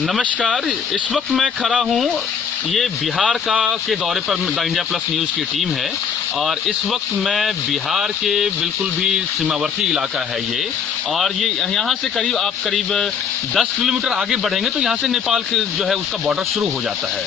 नमस्कार। इस वक्त मैं खड़ा हूँ, ये बिहार के दौरे पर द इंडिया प्लस न्यूज़ की टीम है और इस वक्त मैं बिहार के बिल्कुल भी सीमावर्ती इलाका है ये, और ये यहाँ से करीब 10 किलोमीटर आगे बढ़ेंगे तो यहाँ से नेपाल के जो है उसका बॉर्डर शुरू हो जाता है।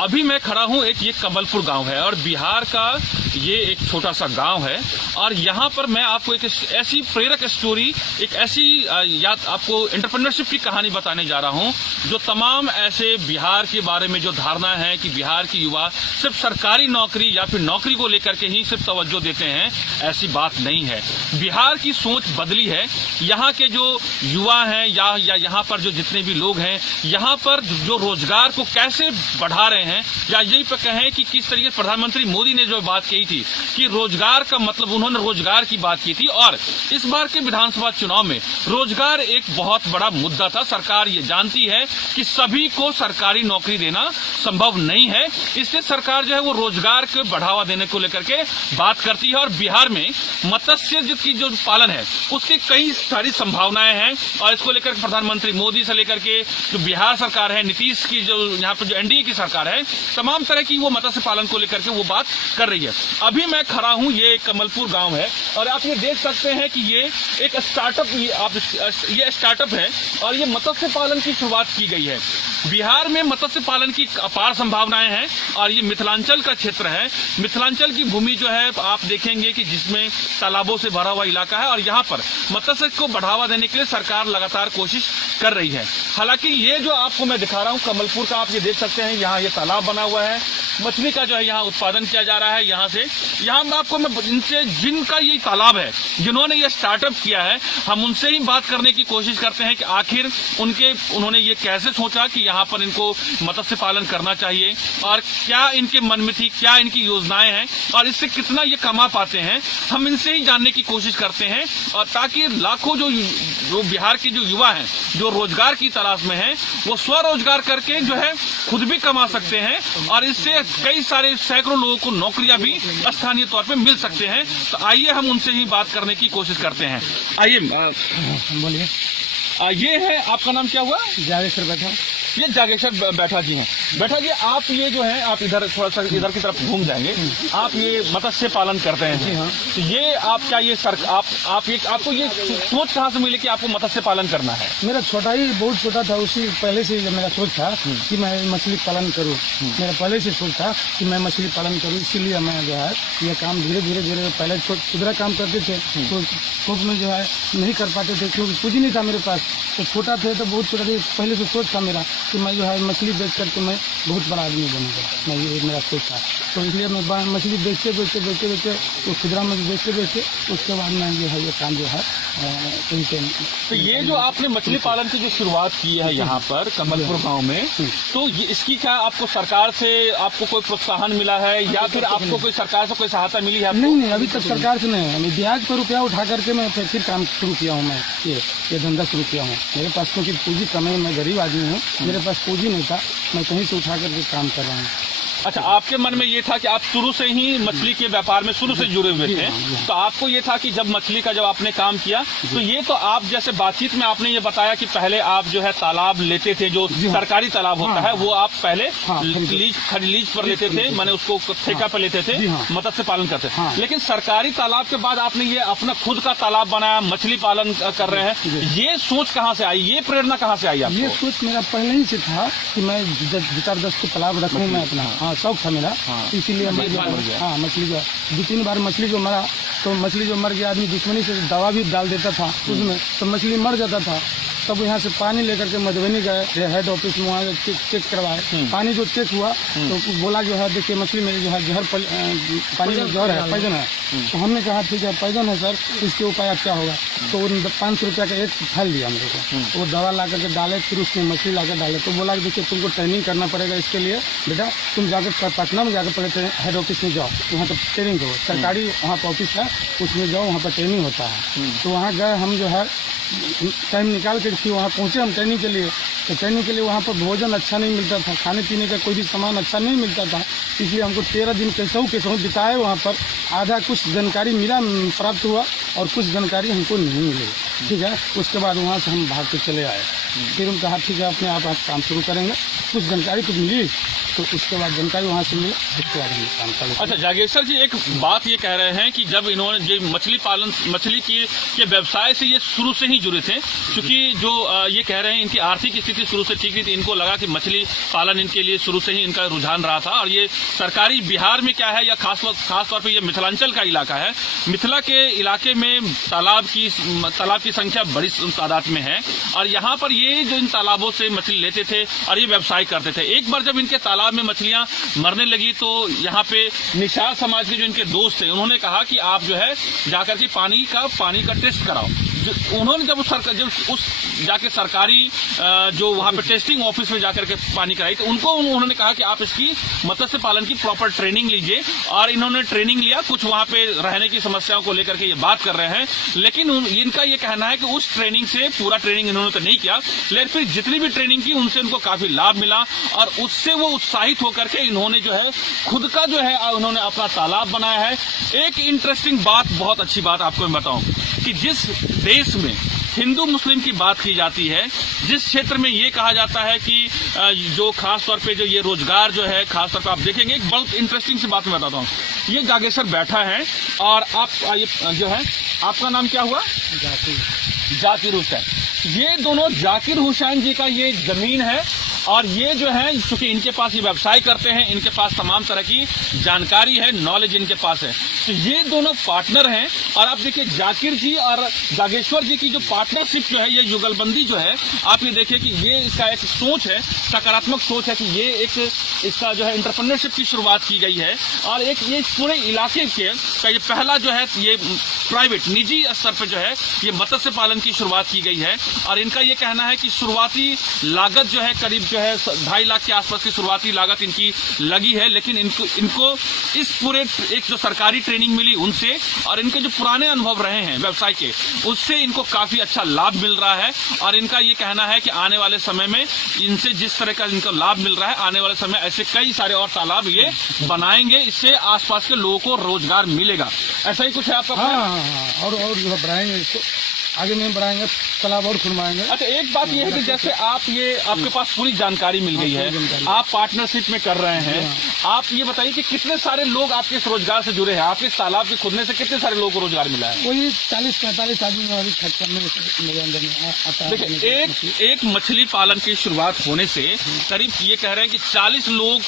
अभी मैं खड़ा हूँ, ये कमलपुर गांव है और बिहार का ये एक छोटा सा गांव है और यहाँ पर मैं आपको एक ऐसी प्रेरक स्टोरी, एक ऐसी आपको एंटरप्रेन्योरशिप की कहानी बताने जा रहा हूँ जो तमाम ऐसे बिहार के बारे में जो धारणा है कि बिहार की युवा सिर्फ सरकारी नौकरी या फिर नौकरी को लेकर के ही सिर्फ तवज्जो देते हैं, ऐसी बात नहीं है। बिहार की सोच बदली है। यहाँ के जो युवा हैं या यहाँ पर जो जितने भी लोग हैं, यहाँ पर जो रोजगार को कैसे बढ़ा रहे हैं, या यही पर कहें कि किस तरीके से प्रधानमंत्री मोदी ने जो बात कही थी कि रोजगार का मतलब, उन्होंने रोजगार की बात की थी और इस बार के विधानसभा चुनाव में रोजगार एक बहुत बड़ा मुद्दा था। सरकार ये जानती है कि सभी को सरकारी नौकरी देना संभव नहीं है, इसलिए सरकार जो है वो रोजगार को बढ़ावा देने को लेकर के बात करती है। और बिहार में मत्स्य की जो पालन है उसकी कई सारी संभावनाएं हैं और इसको लेकर प्रधानमंत्री मोदी से लेकर के जो बिहार सरकार है, नीतीश की जो यहाँ पर जो एनडीए की सरकार है, तमाम तरह की वो मत्स्य पालन को लेकर के वो बात कर रही है। अभी मैं खड़ा हूँ, ये कमलपुर गांव है और आप ये देख सकते हैं कि ये एक स्टार्टअप, ये स्टार्टअप है और ये मत्स्य पालन की शुरुआत की गई है। बिहार में मत्स्य पालन की अपार संभावनाएं हैं और ये मिथिलांचल का क्षेत्र है। मिथिलांचल की भूमि जो है आप देखेंगे कि जिसमें तालाबों से भरा हुआ इलाका है और यहाँ पर मत्स्य को बढ़ावा देने के लिए सरकार लगातार कोशिश कर रही है। हालांकि ये जो आपको मैं दिखा रहा हूँ कमलपुर का, आप ये देख सकते हैं, यहाँ ये तालाब बना हुआ है, मछली का जो है यहाँ उत्पादन किया जा रहा है। यहाँ मैं आपको इनसे जिनका ये तालाब है, जिन्होंने ये स्टार्टअप किया है, हम उनसे ही बात करने की कोशिश करते हैं कि आखिर उन्होंने ये कैसे सोचा कि यहाँ पर इनको मत्स्य पालन करना चाहिए और क्या इनके मन में थी, क्या इनकी योजनाएं हैं और इससे कितना ये कमा पाते हैं। हम इनसे ही जानने की कोशिश करते हैं और ताकि लाखों जो बिहार के जो युवा हैं जो रोजगार की तलाश में हैं, वो स्वरोजगार करके जो है खुद भी कमा सकते हैं और इससे कई सारे सैकड़ों लोगों को नौकरियां भी स्थानीय तौर पे मिल सकते हैं। तो आइए हम उनसे ही बात करने की कोशिश करते हैं। आइए बोलिए। ये है, आपका नाम क्या हुआ? जागेश्वर बैठा। ये जागेश्वर बैठा जी हैं। बैठा जी, आप ये जो है आप इधर थोड़ा सा इधर की तरफ घूम जाएंगे। आप ये मत्स्य पालन करते हैं जी? हाँ। तो ये आप क्या ये आपको ये सोच कहाँ से मिली कि आपको मत्स्य पालन करना है? मेरा बहुत छोटा था, उसी पहले से मेरा सोच था कि मैं मछली पालन करूँ। मेरा पहले से सोच था कि मैं मछली पालन करूँ, इसीलिए मैं जो है ये काम धीरे धीरे पहले खुदरा काम करते थे तो थोक में जो है नहीं कर पाते थे क्योंकि कुछ नहीं था मेरे पास। तो छोटा थे तो बहुत छोटा थे, पहले से सोच था मेरा कि मैं जो है मछली बेच करके मैं बहुत बड़ा आदमी बनूंगा। मैं ये मेरा सोच था, तो इसलिए मैं मछली बेचते तो खुदरा में बेचते उसके बाद मैं जो है ये काम जो है तो ये जो आपने मछली पालन की जो शुरुआत की है यहाँ पर कमलपुर गांव में, तो ये इसकी क्या आपको सरकार से आपको कोई प्रोत्साहन मिला है या फिर आपको कोई सरकार से कोई सहायता मिली है? नहीं, अभी तक सरकार से नहीं है। मैं ब्याज पर रुपया उठा करके मैं फिर काम शुरू किया हूँ। मैं ये धंधा शुरू किया हूँ। मेरे पास क्योंकि पूंजी कम है, मैं गरीब आदमी हूँ, मेरे पास पूंजी नहीं था, मैं कहीं से उठा करके काम कर रहा हूँ। अच्छा, आपके मन में ये था कि आप शुरू से ही मछली के व्यापार में शुरू से जुड़े हुए थे, तो आपको ये था कि जब मछली का जब आपने काम किया तो ये तो आप जैसे बातचीत में आपने ये बताया कि पहले आप जो है तालाब लेते थे, जो सरकारी तालाब होता है वो आप पहले लीज पर लेते थे, माने उसको ठेका पर लेते थे, मत्स्य पालन करते थे। लेकिन सरकारी तालाब के बाद आपने ये अपना खुद का तालाब बनाया, मछली पालन कर रहे हैं, ये सोच कहाँ से आई, ये प्रेरणा कहाँ से आई? ये सोच मेरा पहले ही से था कि मैं 10 तालाब रखूँ मैं अपना, शौक था मेरा। इसीलिए मछली जो 2-3 बार मछली जो मरा, तो मछली जो मर गया आदमी दुश्मनी से दवा भी डाल देता था उसमें, तो मछली मर जाता था। तब यहाँ से पानी लेकर के मधुबनी गए हेड ऑफिस में, वहाँ चेक करवाए। पानी जो चेक हुआ तो बोला जो है देखिए मछली में जो है जहर पानी में जहर है, पॉइजन है। तो हमने कहा ठीक है पॉइजन है सर, इसके उपाय क्या होगा? तो 500 रुपया का एक फल दिया मेरे को, वो दवा ला करके डाले, फिर उसमें मछली ला कर डाले। तो बोला कि देखिए तुमको ट्रेनिंग करना पड़ेगा इसके लिए बेटा, तुम जाकर पटना में जाकर पहले हेड ऑफिस में जाओ, वहाँ पर ट्रेनिंग करो, सरकारी वहाँ पर ऑफिस है उसमें जाओ, वहाँ पर ट्रेनिंग होता है। तो वहाँ गए हम, जो है टाइम निकाल के फिर वहाँ पहुँचे हम ट्रेनिंग के लिए। तो ट्रेनिंग के लिए वहाँ पर भोजन अच्छा नहीं मिलता था, खाने पीने का कोई भी सामान अच्छा नहीं मिलता था, इसलिए हमको 13 दिन कैसे बिताए वहाँ पर। आधा कुछ जानकारी मिला, प्राप्त हुआ और कुछ जानकारी हमको नहीं मिली। ठीक है, उसके बाद वहाँ से हम भाग के चले आए। फिर उनका कहा ठीक है अपने आप काम शुरू करेंगे। कुछ जानकारी कुछ मिली तो उसके बाद जानकारी वहाँ से मिली, उसके बाद हम काम करेंगे। अच्छा जागेश्वर जी, एक बात ये कह रहे हैं कि जब इन्होंने जो मछली के व्यवसाय से ये शुरू से ही जुड़े थे, क्योंकि जो ये कह रहे हैं इनकी आर्थिक स्थिति शुरू से ठीक नहीं थी, इनको लगा कि मछली पालन इनके लिए शुरू से ही इनका रुझान रहा था। और ये सरकारी बिहार में क्या है या खास तौर पे ये मिथिलांचल का इलाका है, मिथिला के इलाके में तालाब की संख्या बड़ी तादाद में है और यहाँ पर ये जो इन तालाबों से मछली लेते थे और ये व्यवसाय करते थे। एक बार जब इनके तालाब में मछलियां मरने लगी तो यहाँ पे निषाद समाज के जो इनके दोस्त थे उन्होंने कहा कि आप जो है जाकर के पानी का टेस्ट कराओ। उन्होंने जब उस जाके सरकारी जो वहाँ पे टेस्टिंग ऑफिस में जाकर के पानी कराई तो उन्होंने कहा कि आप इसकी मत्स्य पालन की प्रॉपर ट्रेनिंग लीजिए। और इन्होंने ट्रेनिंग लिया, कुछ वहाँ पे रहने की समस्याओं को लेकर के ये बात कर रहे हैं, लेकिन इनका ये कहना है कि उस ट्रेनिंग से पूरा ट्रेनिंग इन्होंने तो नहीं किया, लेकिन फिर जितनी भी ट्रेनिंग की उनसे उनको काफी लाभ मिला और उससे वो उत्साहित होकर के इन्होंने जो है खुद का जो है उन्होंने अपना तालाब बनाया है। एक इंटरेस्टिंग बात, बहुत अच्छी बात आपको मैं बताऊं कि जिस देश में हिंदू मुस्लिम की बात की जाती है, जिस क्षेत्र में ये कहा जाता है कि जो खास तौर पे जो ये रोजगार जो है खास तौर पे आप देखेंगे, एक बहुत इंटरेस्टिंग सी बात मैं बताता हूँ। ये जागेश्वर बैठा है और आप ये जो है, आपका नाम क्या हुआ? जाकिर हुसैन। ये दोनों जाकिर हुसैन जी का ये जमीन है और ये जो है चूंकि इनके पास ये व्यवसाय करते हैं, इनके पास तमाम तरह की जानकारी है, नॉलेज इनके पास है, तो ये दोनों पार्टनर हैं। और आप देखिए जाकिर जी और जागेश्वर जी की जो पार्टनरशिप जो है, ये जुगलबंदी जो है, आप ये देखिए कि ये इसका एक सोच है, सकारात्मक सोच है कि ये एक इसका जो है एंटरप्रेन्योरशिप की शुरुआत की गई है। और एक ये पूरे इलाके के का ये पहला जो है ये प्राइवेट निजी स्तर पर जो है ये मत्स्य पालन की शुरुआत की गई है। और इनका ये कहना है कि शुरुआती लागत जो है करीब जो है 2.5 लाख के आसपास की शुरुआती लागत इनकी लगी है, लेकिन इनको इस पूरे एक जो सरकारी ट्रेनिंग मिली उनसे और इनके जो पुराने अनुभव रहे हैं व्यवसाय के, उससे इनको काफी अच्छा लाभ मिल रहा है। और इनका ये कहना है कि आने वाले समय में इनसे जिस तरह का इनको लाभ मिल रहा है, आने वाले समय ऐसे कई सारे और तालाब ये बनाएंगे, इससे आसपास के लोगों को रोजगार मिलेगा। ऐसा ही कुछ है आपका? हाँ, और जो बढ़ाएंगे इसको, आगे में बढ़ाएंगे, तालाब और खुलवाएंगे। अच्छा, एक बात यह है कि जैसे आपके पास पूरी जानकारी मिल गई है, आप पार्टनरशिप में कर रहे हैं, आप ये बताइए कि कितने सारे लोग आपके इस रोजगार से जुड़े हैं? आपके इस तालाब के खुदने से कितने सारे लोगों को रोजगार मिला है? वही 40-45 आदमी मेरे अंदर में आता है। देखिए, एक मछली पालन की शुरुआत होने से करीब ये कह रहे हैं कि 40 लोग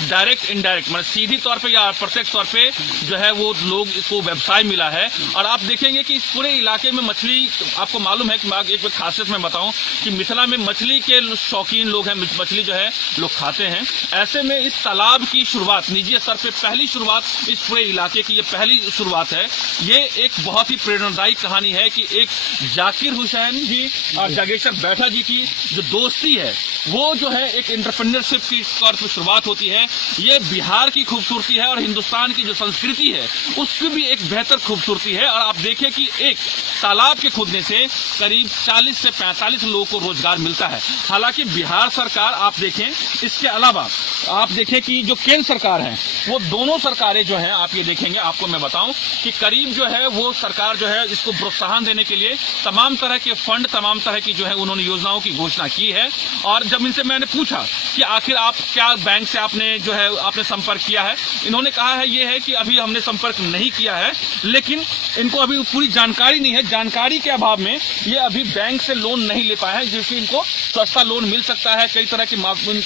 डायरेक्ट इनडायरेक्ट मतलब सीधी तौर पे या प्रत्यक्ष तौर पे जो है वो लोग को व्यवसाय मिला है। और आप देखेंगे कि इस पूरे इलाके में मछली, आपको मालूम है कि एक खासियत मैं बताऊं कि मिथिला में मछली के शौकीन लोग हैं, मछली जो है लोग खाते हैं। ऐसे में इस तालाब की शुरुआत निजी स्तर पे पहली शुरुआत इस पूरे इलाके की ये पहली शुरुआत है। ये एक बहुत ही प्रेरणादायी कहानी है कि एक जाकिर हुसैन जी और जागेश्वर बैठा जी की जो दोस्ती है वो जो है एक एंटरप्रेन्योरशिप की तौर पर शुरुआत होती है। ये बिहार की खूबसूरती है और हिंदुस्तान की जो संस्कृति है उसकी भी एक बेहतर खूबसूरती है। और आप देखें कि एक तालाब के खुदने से करीब 40 से 45 लोगों को रोजगार मिलता है। हालांकि बिहार सरकार, आप देखें, इसके अलावा आप देखें कि जो केंद्र सरकार है वो दोनों सरकारें जो हैं, आप ये देखेंगे, आपको मैं बताऊं कि करीब जो है वो सरकार जो है इसको प्रोत्साहन देने के लिए तमाम तरह के फंड, तमाम तरह की जो है उन्होंने योजनाओं की घोषणा की है। और जब इनसे मैंने पूछा कि आखिर आप क्या बैंक से आपने जो है आपने संपर्क किया है, इन्होंने कहा है ये है कि अभी हमने संपर्क नहीं किया है, लेकिन इनको अभी पूरी जानकारी नहीं है। जानकारी के अभाव में ये अभी बैंक से लोन नहीं ले पाए हैं, जिससे इनको सस्ता लोन मिल सकता है, कई तरह की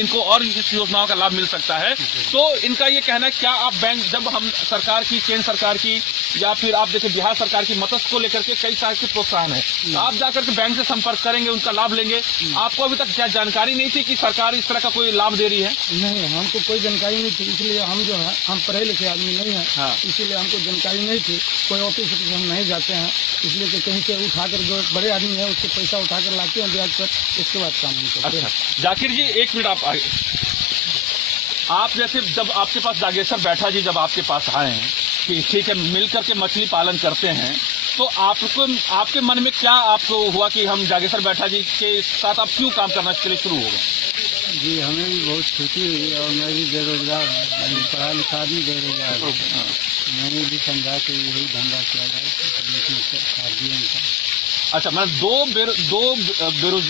इनको और इस योजनाओं का लाभ मिल सकता है। तो इनका ये कहना है, क्या आप बैंक, जब हम सरकार की, केंद्र सरकार की या फिर आप देखिए बिहार सरकार की मत्स्य को लेकर के कई सारे के प्रोत्साहन है, तो आप जाकर के बैंक से संपर्क करेंगे, उनका लाभ लेंगे। आपको अभी तक क्या जानकारी नहीं थी कि सरकार इस तरह का कोई लाभ दे रही है? नहीं, हमको कोई जानकारी नहीं थी, इसलिए हम जो है, हम पढ़े लिखे आदमी नहीं है। हाँ। इसीलिए हमको जानकारी नहीं थी, कोई ऑफिस हम नहीं जाते हैं, इसलिए कि कहीं से उठाकर जो बड़े आदमी है उससे पैसा उठाकर लाते हैं ब्याज पर, इसके बाद काम हम करते हैं। जाकिर जी, एक मिनट आप आए। आप जैसे जब आपके पास जागेश्वर बैठा जी जब आपके पास आए हैं कि ठीक है मिलकर के मछली पालन करते हैं, तो आपके मन में क्या आपको हुआ कि हम जागेश्वर बैठा जी के साथ आप क्यों काम करना के लिए शुरू हो गए? जी, हमें भी बहुत खुशी हुई और मैं भी बेरोजगार हूँ, पढ़ा लिखा भी बेरोजगार हूँ। मैंने भी समझा कि यही धंधा किया जाए, अच्छा, मैंने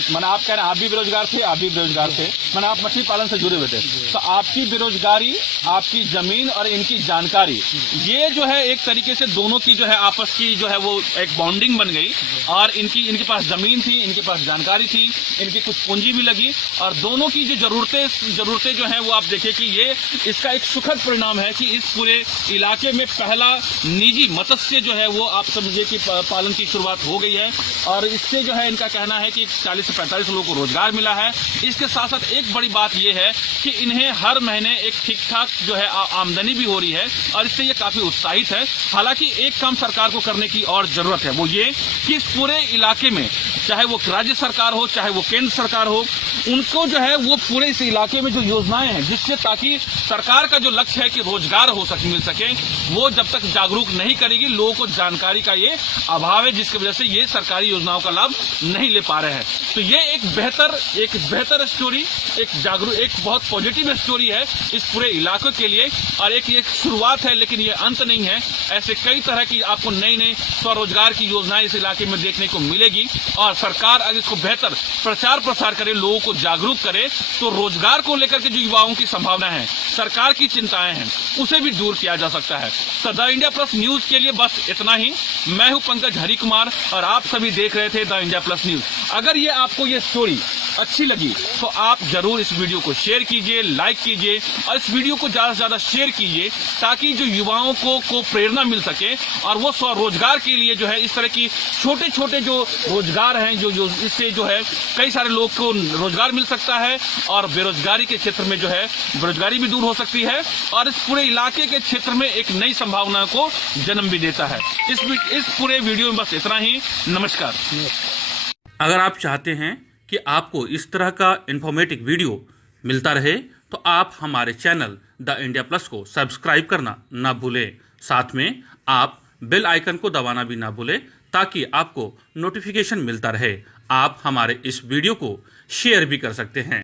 मैंने आप कह रहे हैं आप भी बेरोजगार थे, आप भी बेरोजगार थे, मैंने आप मछली पालन से जुड़े हुए थे, तो आपकी बेरोजगारी, आपकी जमीन और इनकी जानकारी, ये जो है एक तरीके से दोनों की जो है आपस की जो है वो एक बॉन्डिंग बन गई, और इनके पास जमीन थी, इनके पास जानकारी थी, इनकी कुछ पूंजी भी लगी, और दोनों की जो जरूरतें जो है वो आप देखिए कि ये इसका एक सुखद परिणाम है कि इस पूरे इलाके में पहला निजी मत्स्य जो है वो आप समझिए कि पालन की शुरुआत हो गई है, और इससे जो है इनका कहना है कि 40 से 45 लोगों को रोजगार मिला है। इसके साथ साथ एक बड़ी बात यह है कि इन्हें हर महीने एक ठीक ठाक जो है आमदनी भी हो रही है, और इससे ये काफी उत्साहित है। हालांकि एक काम सरकार को करने की और जरूरत है, वो ये कि इस पूरे इलाके में चाहे वो राज्य सरकार हो चाहे वो केंद्र सरकार हो, उनको जो है वो पूरे इस इलाके में जो योजनाएं हैं जिससे ताकि सरकार का जो लक्ष्य है कि रोजगार मिल सके, वो जब तक जागरूक नहीं करेगी, लोगों को जानकारी का ये अभाव है, जिसकी वजह से ये सरकारी योजनाओं का लाभ नहीं ले पा रहे हैं। तो ये एक बेहतर स्टोरी, एक बहुत पॉजिटिव स्टोरी है इस पूरे इलाके के लिए, और एक शुरुआत है, लेकिन ये अंत नहीं है। ऐसे कई तरह की आपको नई स्वरोजगार की योजनाएं इस इलाके में देखने को मिलेगी, और सरकार अगर इसको बेहतर प्रचार प्रसार करे, लोगों को जागरूक करे, तो रोजगार को लेकर के जो युवाओं की संभावना है, सरकार की चिंताएं हैं, उसे भी दूर किया जा सकता है। तो द इंडिया प्लस न्यूज के लिए बस इतना ही। मैं हूं पंकज हरिकुमार और आप सभी देख रहे थे द इंडिया प्लस न्यूज। अगर ये आपको ये स्टोरी अच्छी लगी तो आप जरूर इस वीडियो को शेयर कीजिए, लाइक कीजिए, और इस वीडियो को ज्यादा से ज्यादा शेयर कीजिए, ताकि जो युवाओं को प्रेरणा मिल सके, और वो स्वरोजगार के लिए जो है इस तरह की छोटे छोटे जो रोजगार हैं, जो इससे जो है कई सारे लोग को रोजगार मिल सकता है, और बेरोजगारी के क्षेत्र में जो है बेरोजगारी भी दूर हो सकती है, और इस पूरे इलाके के क्षेत्र में एक नई संभावना को जन्म भी देता है। इस पूरे वीडियो में बस इतना ही। नमस्कार। अगर आप चाहते हैं कि आपको इस तरह का इंफॉर्मेटिव वीडियो मिलता रहे, तो आप हमारे चैनल द इंडिया प्लस को सब्सक्राइब करना ना भूलें। साथ में आप बेल आइकन को दबाना भी ना भूलें, ताकि आपको नोटिफिकेशन मिलता रहे। आप हमारे इस वीडियो को शेयर भी कर सकते हैं।